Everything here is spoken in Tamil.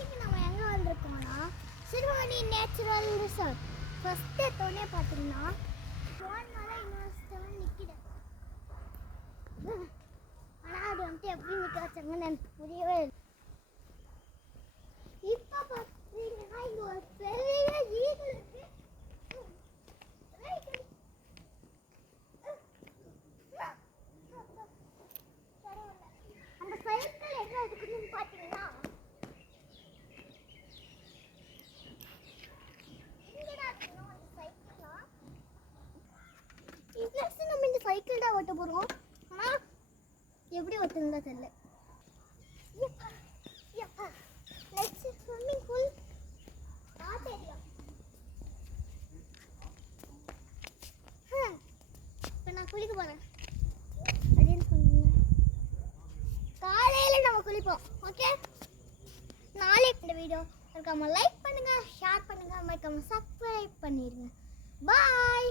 இன்னைக்கு நம்ம எங்கே வந்திருக்கோம்னா சிறுவாணி நேச்சுரல் ரிசார்ட். ஃபர்ஸ்ட் எடுத்தோடனே பார்த்தீங்கன்னா ஃபோன் மேலே இன்னொரு நிற்கிது. ஆனால் அது வந்துட்டு எப்படி நிற்க வச்சாங்கன்னு எனக்கு புரியவே இல்லை. இப்போ பார்த்தீங்கன்னா இங்கே ஒரு பெரிய ஈகிள் இருக்கு. அந்த சைக்கிள் எங்கே இருக்குன்னு பார்த்தீங்கன்னா நம்ம இந்த சைக்கிள் தான் ஓட்ட போகிறோம். ஆனால் எப்படி ஓட்டுங்களா தெரியல. ஸ்விம்மிங் பூல் இப்போ நான் குளிக்க போகிறேன் அப்படின்னு சொன்னீங்க. காலையில் நம்ம குளிப்போம். ஓகே, நாளைக்கு இந்த வீடியோ இருக்காமல் லைக் பண்ணுங்கள், ஷேர் பண்ணுங்கள், மறக்காம சப்ஸ்கிரைப் பண்ணிடுங்க. பாய்.